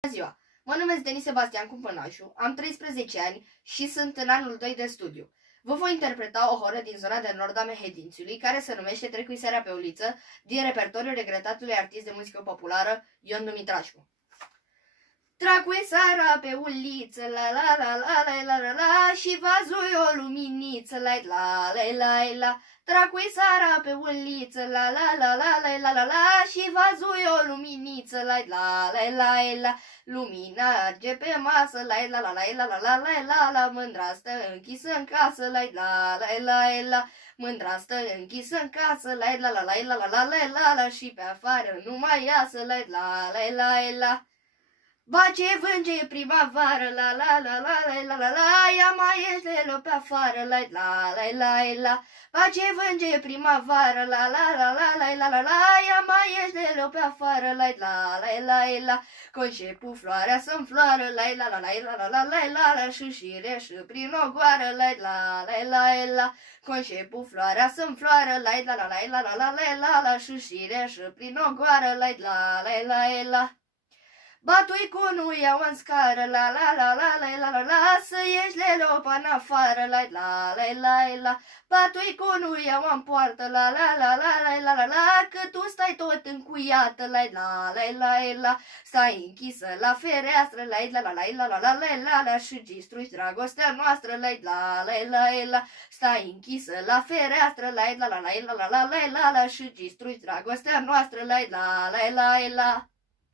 Bună ziua! Mă numesc Denis Sebastian Cumpănașu, am 13 ani și sunt în anul 2 de studiu. Vă voi interpreta o horă din zona de nord a Mehedințiului, care se numește Trecuiserea pe uliță, din repertoriul regretatului artist de muzică populară Ion Dumitrașcu. Tracuiseara pe uliță, la la la la la la la la, și vazui o luminiță, la la la la la. Tracuiseara pe uliță, la la la la la la la la, și vazui o luminiță, la la la la la. Lumina arge pe masă, la la la la la la la la la la. Mândra stă închisă în casă, la la la la la. Mândra stă închisă în casă, la la la la la la la la la la. Și pe afară nu mai iasă, la la la la la. Ba ce vânge primăvară, la la la la la la la la, ia mai iește-l pe afară, la la la la la. Ba ce vânge primăvară, la la la la la la la la, ia mai iește-l pe afară, la la la la la. Conceput floarea să înfloară, la la la la la la la la la la, și reșă prin ogoară, la la la la la. Conceput floarea să înfloară, la la la la la la la la la, și reșă prin ogoară, la la la la la. Batui cu nu iau în scară, la la la la la la la la, să ieși lelopa în afară, la la la la la. Batui cu nu iau în poartă, la la la la la la la la, că tu stai tot încuiată, la la la la la. Stai închisă la fereastră, la la la la la la la la la la, și distrugi dragostea noastră, la la la la la. Stai închisă la fereastră, la la la la la la la la la, și distrugi dragostea noastră, la la la la la.